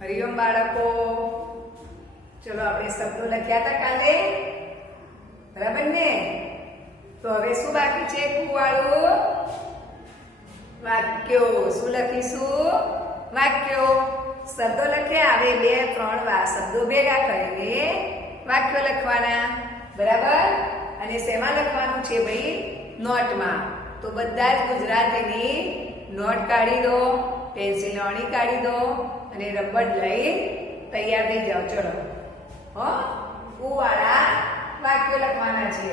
હરિઓમ બાળકો, ચલો આપણે શબ્દો લખ્યા હતા કાલે, બરાબર ને? તો હવે શું બાકી છે? કુવાળું વાક્યો. શું લખીશું? વાક્યો. શબ્દો લખ્યા, હવે 2-3 વાર શબ્દો ભેગા કરીને વાક્યો લખવાના, બરાબર? અને શેમાં લખવાનું છે ભાઈ? નોટમાં. તો બધા જ ગુજરાતીની નોટ કાઢી દો, પેન્સિલ અણી કાઢી દો અને રબર લઈ તૈયાર થઈ જાઓ. ચલો હો, કુવાળા વાક્યો લખવાના છે.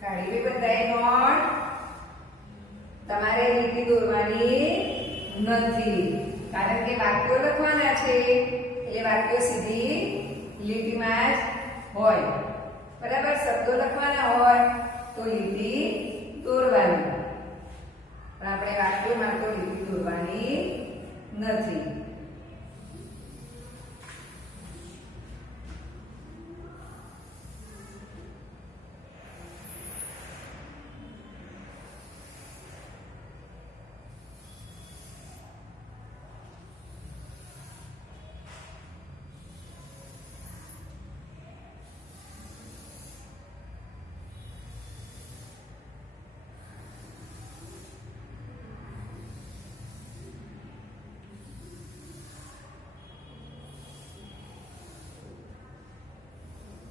કાઢી બધાએ નોટ. તમારે લીટી દોરવાની નથી, કારણ કે વાક્યો લખવાના છે એટલે વાક્યો સીધી લીટીમાં જ હોય, બરાબર? શબ્દો લખવાના હોય તો લીટી દોરવાની, પણ આપણે વાક્યોમાં તો લીટી દોરવાની નથી.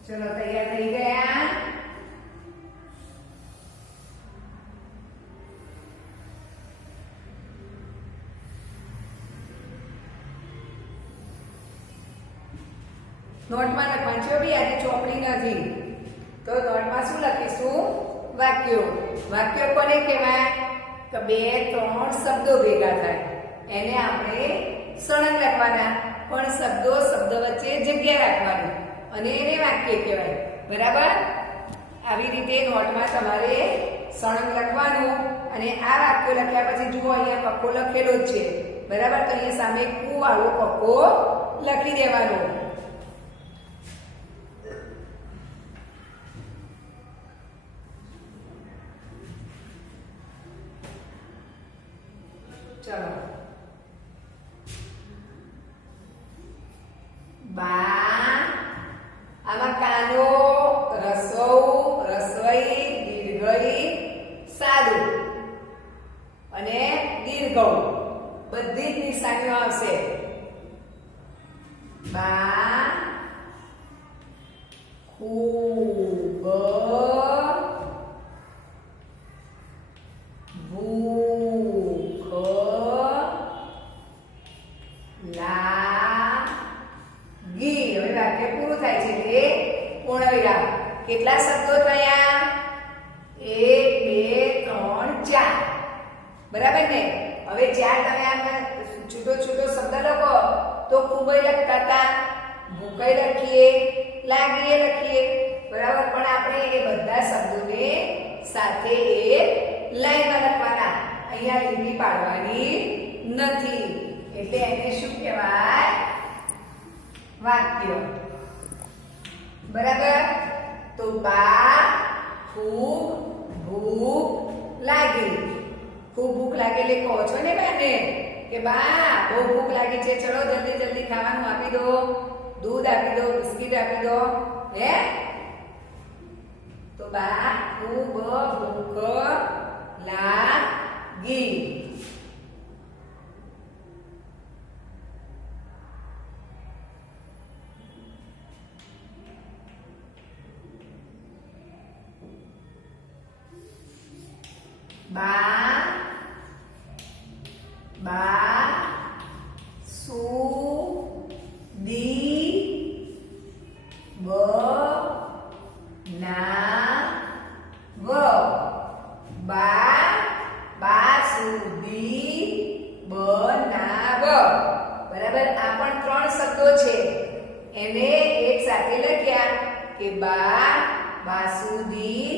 ચલો તૈયાર થઈ ગયા? નોટમાં લખવાનું છે ભાઈ, આજે ચોપડી નથી તો નોટમાં શું લખીશું? વાક્યો. વાક્યો કોને કહેવાય? કે 2-3 શબ્દો ભેગા થાય એને આપણે સળંગ લખવાના, પણ શબ્દ વચ્ચે જગ્યા રાખવાની અને એને વાક્ય કહેવાય, બરાબર? આવી રીતે નોટમાં તમારે સળંગ લખવાનું. અને આ વાક્યો લખ્યા પછી જુઓ, અહીંયા પક્કો લખેલો જ છે, બરાબર? તો અહીંયા સામે કુવાળો પક્કો લખી દેવાનો. ચલો, બા, આમાં કાનો, રસોઉ, રસોઈ, દીર્ઘઈ, સાદું અને દીર્ઘઉ બધી જ નિશાનીઓ આવશે. બા, ખૂબ, ભૂખ, લાગી. હવે વાક્ય પૂરું થાય છે એટલે પૂર્ણ વિરામ. કેટલા શબ્દો થયા? 1, 2, 3, 4, બરાબર ને? હવે 4 તમે આમ છૂટો છૂટો શબ્દ લખો તો ખૂબ લખતા હતા, ભૂખ લખીએ, લાગીએ લખીએ, બરાબર? પણ આપણે એ બધા શબ્દોને સાથે એક લાઈનમાં લખવાના, અહીંયા લીટી પાડવાની નથી. એટલે એને શું કહેવાય? વાક્ય, બરાબર? તો બા, ખૂબ ભૂખ લાગી. ખૂબ ભૂખ લાગે એટલે કહો છો ને બેને કે બા બહુ ભૂખ લાગી છે, ચલો જલ્દી જલ્દી ખાવાનું આપી દો, દૂધ આપી દો, બિસ્કિટ આપી દો, હે? તો બા ખૂબ ભૂખ લાગી. બા બા સુ દી બ ના વ બાસુદી બનાવ. બરાબર. આ પણ 3 શબ્દો છે. એને એક સાથે લખ્યા કે બાસુદી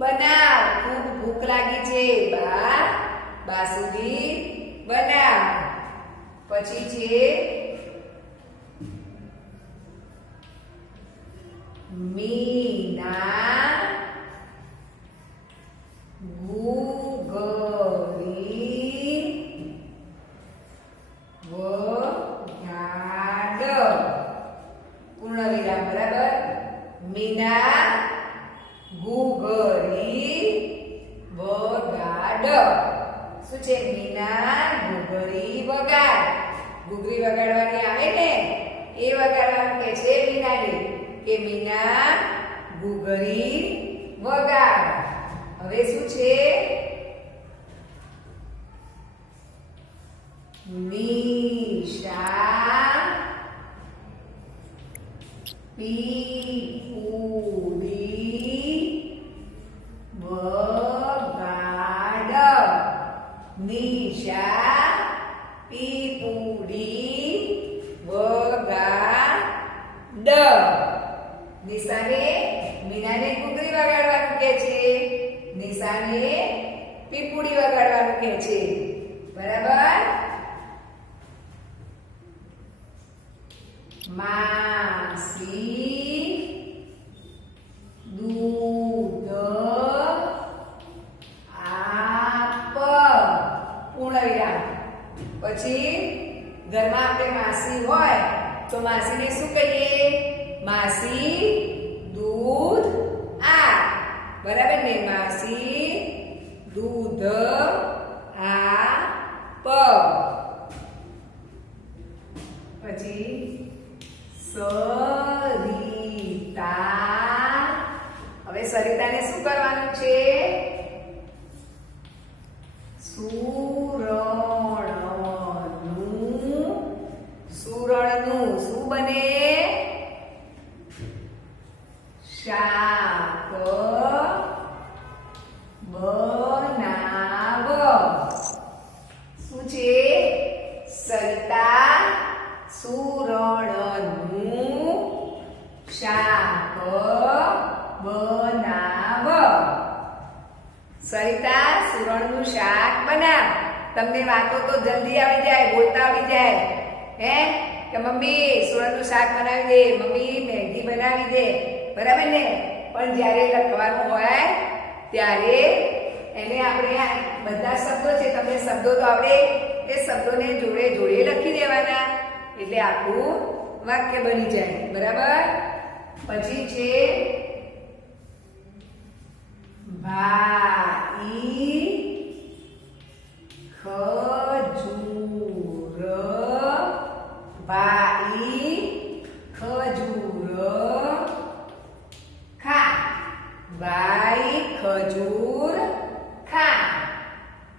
બનાવ. ખૂબ ભૂખ લાગી છે. બાસુદી બનાવ. પછી છે મીના ગુગરી વગાડ. પૂર્ણ વિરામ. બરાબર. મીના ગુગરી વગાડ. શું છે? મીના ગુગરી વગાડ. ગુગરી વગાડવાની આવે ને એ વગાડવાનું કે છે મીનાને કે મીના ગુગરી વગાડ. હવે શું છે? નિશા પીપુડી વગાડ. નિશા પીપુડી વગાડ. નિશાને મીનાને ઘૂઘરી વગાડવાનું કહે છે. નિશાને પીપુડી વગાડવાનું કહે છે. બરાબર. માસી દૂધ આપ. પૂર્ણ વિરામ. પછી ઘરમાં આપણે માસી હોય તો માસીને શું કહીએ? માસી દૂધ આપ. બરાબર ને? માસી દૂધ આપ. પછી સરિતા. હવે સરિતાને શું કરવાનું છે? સુરણનું શું બને? શાક બનાવ. શું છે? સરિતા સુરણનું શાક બનાવ. સરિતા સુરણનું શાક બનાવ. તમને વાતો તો જલ્દી આવી જાય, બોલતા આવી જાય. હે કે મમ્મી સુરણનું શાક બનાવી દે, મમ્મી મેગી બનાવી દે. બરાબર ને? પણ જ્યારે લખવાનું હોય ત્યારે એને આપણે બધા શબ્દો છે, તમને શબ્દો તો આવડે, એ શબ્દોને જોડે જોડે લખી દેવાના એટલે આખું વાક્ય બની જાય. બરાબર. પછી છે ભાઈ ખજૂર. ભાઈ ખજૂર ખા. ભાઈ ખજૂર ખા.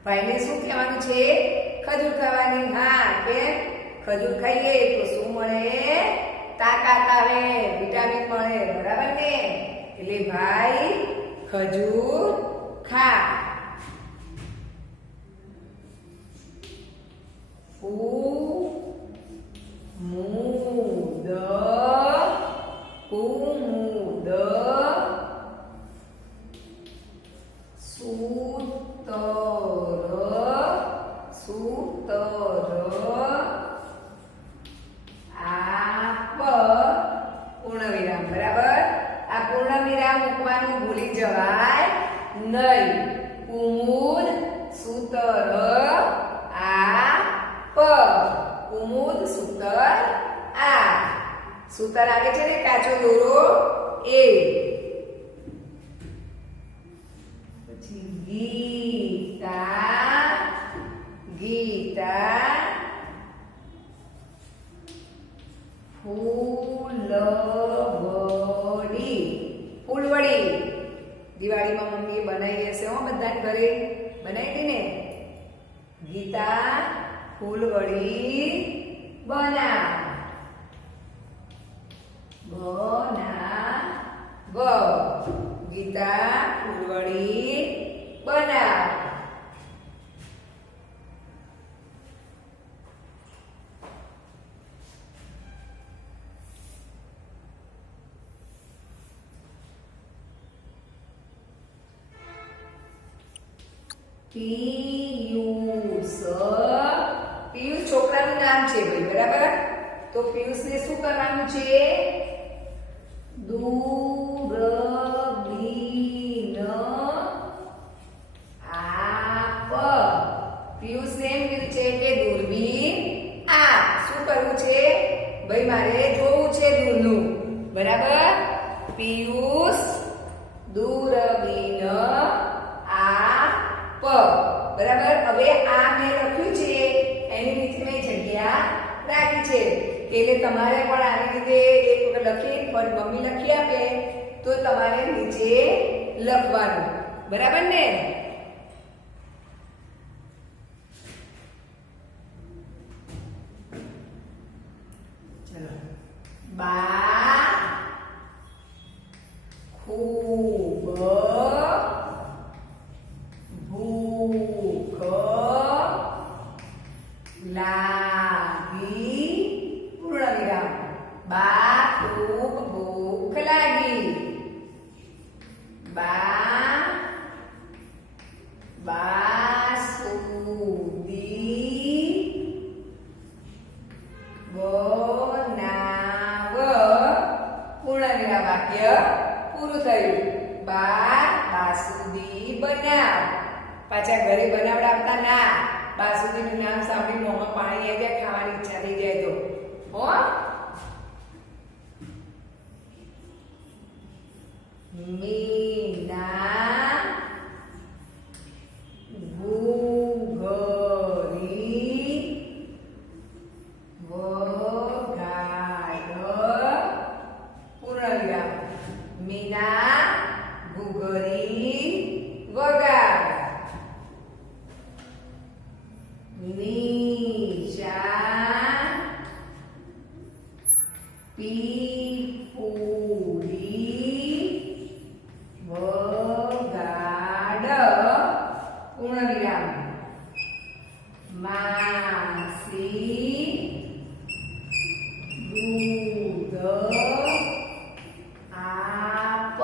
ભાઈને શું કહેવાનું છે? ખજૂર ખાવાની. હા, કે ખજૂર ખાઈએ તો શું મળે? તાકાત આવે, વિટામિન મળે. બરાબર ને? એટલે ભાઈ ખજૂર ખા. કુમુદ કુમુદ સૂતર આપ. પૂર્ણ વિરામ. બરાબર. આ પૂર્ણ વિરામ મૂકવાનું ભૂલી જવાય નહીં. કુમુદ સૂતર આપ. કુમુદ સૂતર આપ. સૂતર આવે છે ને કાચો દોરો એ. પછી ગીતા ગીતા ફૂલવડી. ફૂલવડી દિવાળીમાં મમ્મીએ બનાવી હશે હો, બધાને ઘરે બનાવી હતી ને. ગીતા ફૂલવડી બનાવ. બનાવ. ગીતા ફૂલવડી બનાવ. પિયુષ. પિયુષ છોકરાનું નામ છે ભાઈ, બરાબર? તો પિયુષને શું કરવાનું છે? દૂરબીન આપ. પિયુષને એમ કીધું છે કે દૂરબીન આપ. શું કરવું છે ભાઈ? મારે જોવું છે દૂરનું, બરાબર? પિયુષ દૂરબીન આપ. બરાબર? હવે આ મેં લખ્યું છે એની નીચે મેં જગ્યા રાખી છે એટલે તમારે પણ આવી રીતે એક વખત લખી પણ મમ્મી લખી આપે તો તમારે નીચે લખવાનું, બરાબર ને? ચલો. બા ખૂબ ભૂખ લાગી. પૂર્ણ વિરામ. બા ખૂબ ભૂખ લાગી. બાસુંદી બનાવ. પૂર્ણ વિરામ. વાક્ય પૂરું થયું. બાસુંદી બનાવ. પાછા ઘરે બનાવડાવતા ના. બાસુંદીનું નામ સાંભળી મોંમાં પાણી આવી જાય, ખાવાની ઈચ્છા થઈ જાય તો હો. મીના ઘૂઘરી વગાડ. પૂર્ણ વિરામ. મીના ઘૂઘરી વગાડ. નિશા પીપુડી વગાડ. પૂર્ણ વિરામ. માસી દૂધ આપ.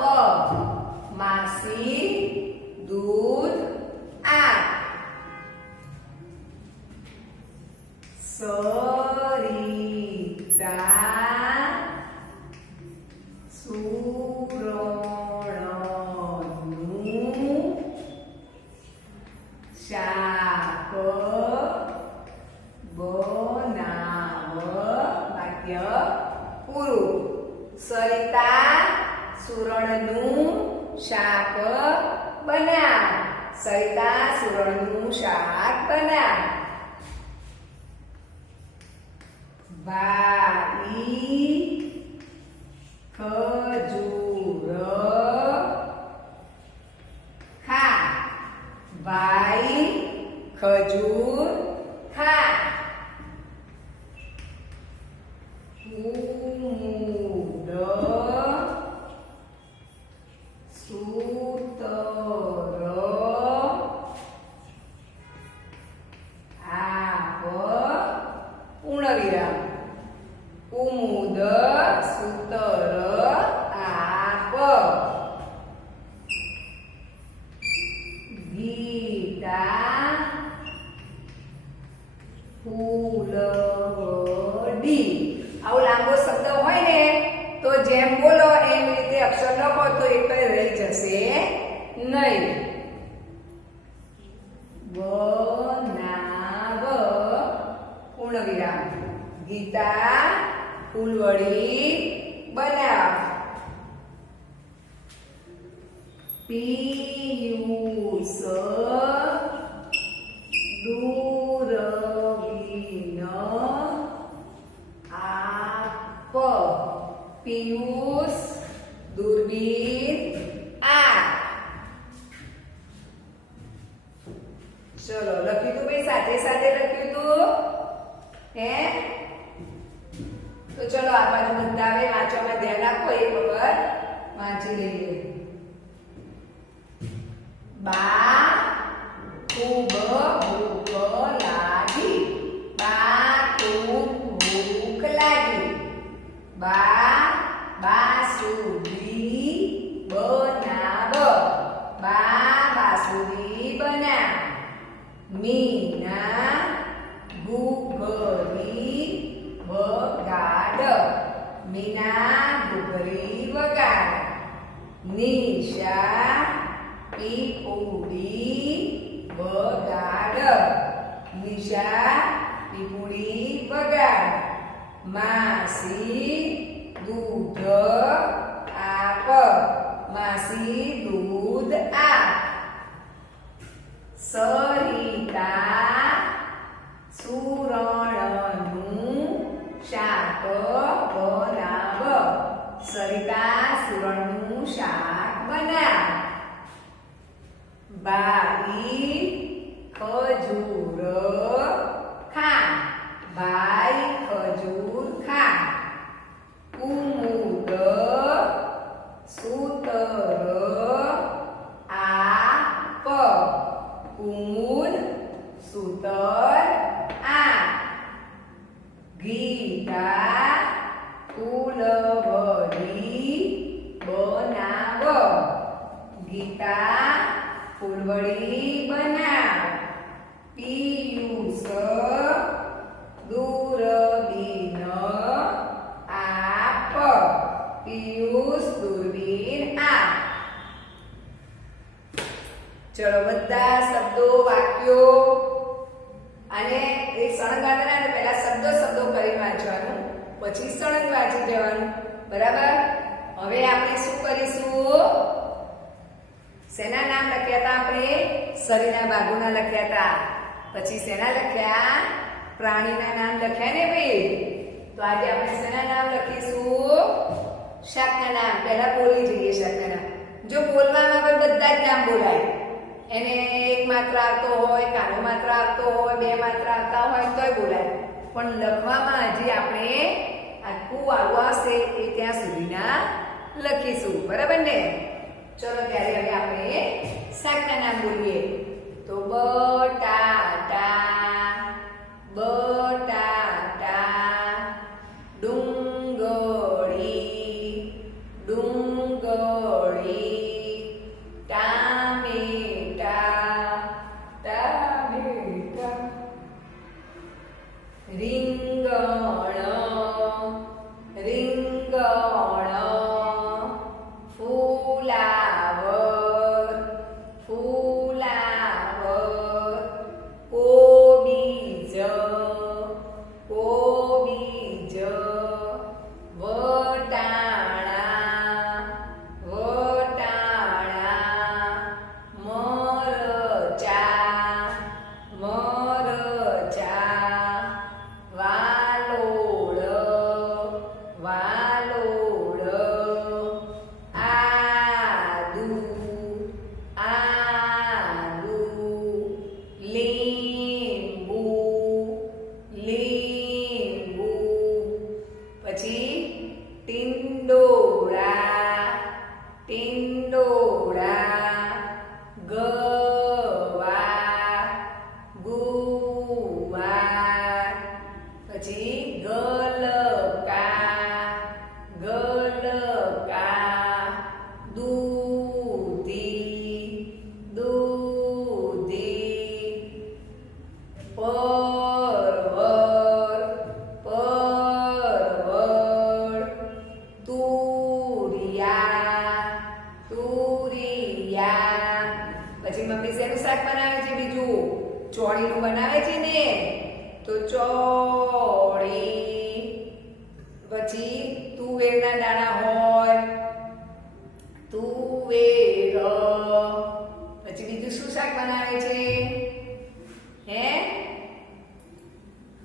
માસી દૂધ આપ. સરિતા સુરણનું શાક બનાવ. વાક્ય પૂરું. સરિતા સુરણનું શાક બનાવ. સરિતા સુરણનું શાક બનાવ. બાઈ ખજૂર ખા. બાઈ ખજૂર ખા. કુમુદ સૂતર આપ. પૂર્ણ વિરામ. કુમુદ સૂતર આપ. ગીતા ફૂલવડી. આવો લાંબો શબ્દ હોય ને તો જેમ બોલો એમ રીતે અક્ષર લખો તો એક રહી જશે નહીં. બનાવ. પૂર્ણ વિરામ. ગીતા ફૂલવડી બનાવ. પિયુષ દૂરબીન આપ. પિયુષ દૂરબીન આપ. ચલો લખ્યું તું ભાઈ, સાથે સાથે લખ્યું તું. વાંચી લઈએ. બા ખૂબ ભૂખ લાગી. બા ખૂબ ભૂખ લાગી. બાસુંદી બનાવ. બાસુંદી બનાવ. મીના ઘૂઘરી વગાડ. મીના ઘૂઘરી વગાડ. નિશા પીપુડી વગાડ. નિશા પીપુડી વગાડ. માસી દૂધ આપ. માસી દૂધ આપ. સરિતા સુરણનું શાક બનાવ. સરિતા સુરણનું શાક બનાવ. બાઈ ખજૂર ખા. બાઈ ખજૂર ખા. કુમુદ સૂતર આપ. કુમુદ સૂતર આપ. ગીતા ફૂલવડી બનાવ. ગીતા ફૂલવડી બનાવ. પિયુષ દૂરબીન આપ. પિયુષ દૂરબીન આપ. ચલો બધા શબ્દો વાક્યો અને એ સળંગ વાંચવાના અને પહેલા શબ્દો કરી વાંચવાનું, પછી સળંગ વાંચી જવાનું. બરાબર. હવે આપણે શું કરીશું? શેના નામ લખ્યા હતા આપણે? શરીરના ભાગોના લખ્યા હતા. પછી શેના લખ્યા? પ્રાણીના નામ લખ્યા ને ભાઈ. તો આજે આપણે શેના નામ લખીશું? શાકના નામ. પહેલા બોલી જઈએ શાકના નામ. જો બોલવામાં પણ બધા જ નામ બોલાય. એને એક માત્ર આવતો હોય, કાનો માત્ર આવતો હોય, બે માત્ર આવતા હોય તોય બોલાય. પણ લખવામાં હજી આપણે આખું આવું આવશે એ ત્યાં સુધીના લખીશું. બરાબર ને? ચલો ત્યારે હવે આપણે શાકના નામ બોલીએ. તો બટાટા, બટાટા. ડુંગળી, ડુંગળી. ટામેટા, ટામેટા. રીંગણ, રીંગણ. ફુલાવર, ફુલાવર. કોબીજ, કોબીજ. વટાણા, વટાણા. મરચાં, મરચાં. વાલોળ, વાલોળ. આદુ, આદુ. લીંબુ, લીંબુ. પછી ટિંડોળા, ટિંડોળા. ગવાર, ગુવાર. પછી ગલકા, ગલકા. દૂધી, દૂધી. પરવર, પરવર. તુરિયા, તુરિયા. પછી મમ્મી શેનું શાક બનાવે છે બીજું? ચોળીનું બનાવે છે ને, તો ચોળી. પછી તુવેરના દાણા હોય, તુવેર. પછી બીજું શું શાક બનાવે છે? હે?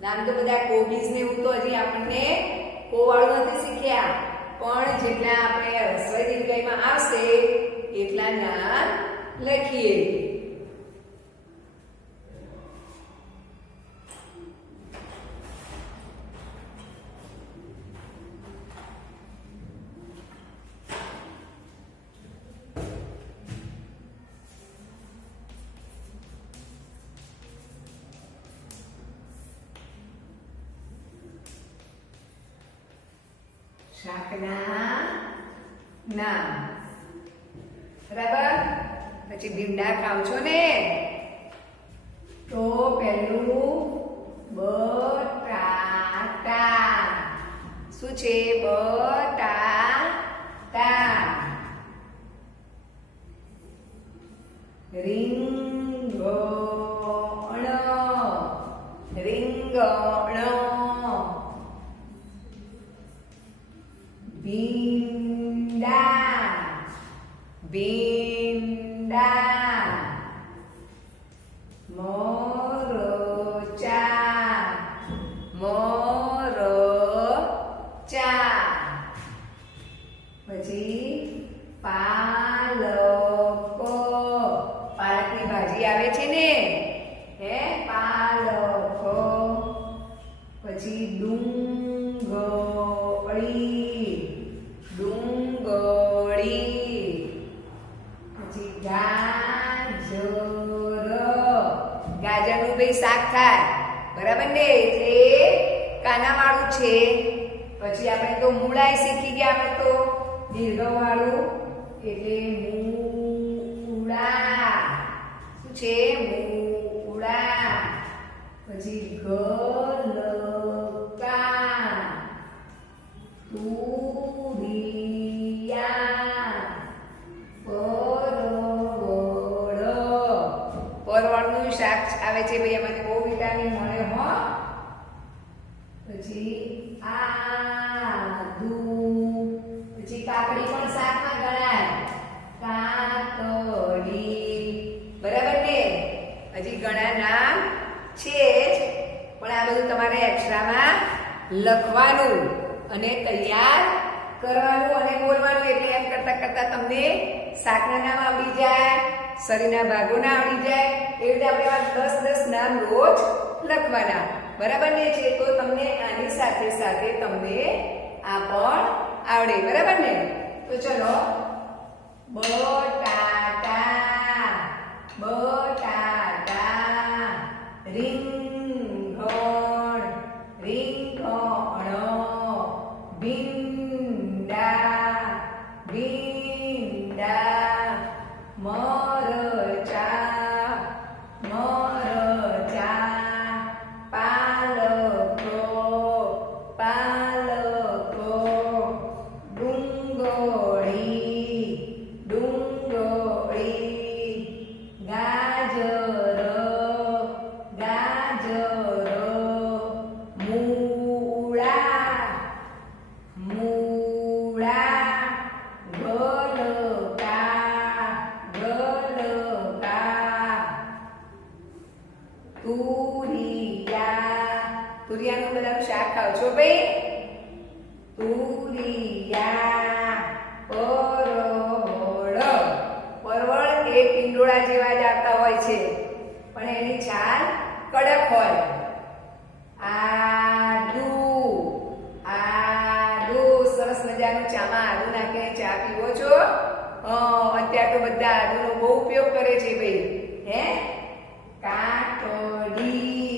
નામ તો બધા કોબીજ ને એવું તો હજી આપણને કોવાળું નથી શીખ્યા, પણ જેટલા આપણે રસોઈ દીર્ઘઈમાં આવશે એટલા નામ લખીએ. શાકના નામ. બરાબર? પછી ભીંડા ખાવ છો ને, તો પહેલું બટાટા. શું છે? બટાટા. રીંગણ, રીંગણ. ભીંડા, ભીંડા. મોરચા, મોરચા. પછી પાલકો, પાલકની ભાજી આવે છે ને, હે પાલકો. પછી ડુંગળી, ડુંગળી. પછી ગાજર, ગાજરનું ભાઈ શાક થાય, બરાબર ને, એટલે કાનાવાળું છે. પછી આપણે તો મૂળાય શીખી ગયા, આપણે તો દીર્ઘવાળું, એટલે મૂળા. શું છે? મૂળા. પછી ગલકા, તુરિયા, પરવળ. પરવળનું શાક આવે છે ભાઈ, એમાંથી બહુ વિટામિન મળે હો. પછી આદુ. પછી કાકડી પણ શાકમાં ગણાય, કાકડી. બરાબર ને? હજી ઘણા નામ છે જ, પણ આ બધું તમારે એક્સ્ટ્રામાં લખવાનું અને તૈયાર કરવાનું અને બોલવાનું. એટલે એમ કરતા કરતા તમને શાકના નામ આવડી જાય, શરીરના ભાગોના આવડી જાય. એવી રીતે આપણે 10 નામ રોજ લખવાના. બરાબર ને? છે તો તમને આની સાથે સાથે તમને આ પણ આવડે. બરાબર ને? તો ચલો, બટાટા, બટાટા. રીંગણ, રીંગણ. ભીંડા, ભીંડા. મરચા, મરચા. પાલકો, પાલકો. ડુંગળી, ડુંગળી. ગાજર, ગાજર. મૂળા, મૂળા. ગલકા, ગલકા. તુરિયા, તુરિયાનું બધાનું શાક ખાવ છો ભાઈ? તુરિયા. પરવળ, પરવળ એ પિંડોળા જેવા જ આવતા હોય છે, પણ એની છાલ કડક હોય. આદુ, આદુ. સરસ મજાનું ચામાં આદુ નાખીને ચા પીવો છો? અત્યારે તો બધા આદુનો બહુ ઉપયોગ કરે છે ભાઈ, હે. કાકડી,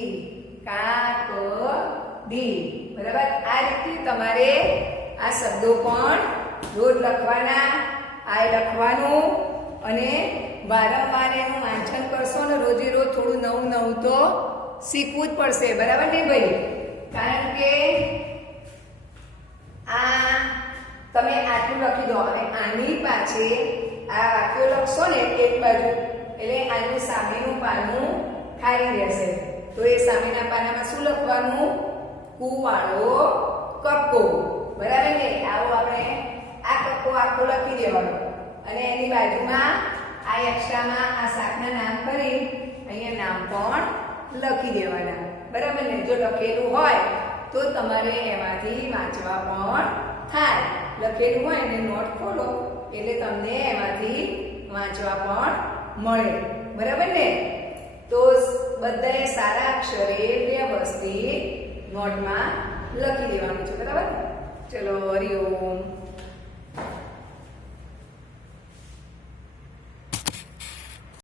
કાકડી. બરાબર? આ રીતે તમારે આ શબ્દો પણ રોજ લખવાના, આ લખવાનું અને વારંવાર એનું વાંચન કરશો ને રોજે રોજ થોડું નવું નવું તો શીખવું જ પડશે. બરાબર ને ભાઈ? કારણ કે આ તમે આટલું લખી દો અને આની પાછે આ વાક્યો લખશો ને એક બાજુ, એટલે આનું સામેનું પાનું ખાલી રહેશે. તો એ સામેના પાનામાં શું લખવાનું? કુવાળો કક્કો. બરાબર ને? આવો આપણે આ કક્કો આખો લખી દેવાનો અને એની બાજુમાં આ એક્સ્ટ્રામાં આ શાકના નામ કરી અહીંયા નામ પણ લખી દેવાના. બરાબર ને? જો લખેલું હોય તો તમારે એમાંથી વાંચવા પણ થાય. લખેલું હોય એને નોટ ખોલો એટલે તમને એમાંથી વાંચવા પણ મળે. બરાબર ને? તો બધાએ સારા અક્ષરે વ્યવસ્થિત નોટમાં લખી દેવાનું છે. બરાબર? ચલો, હરિઓમ.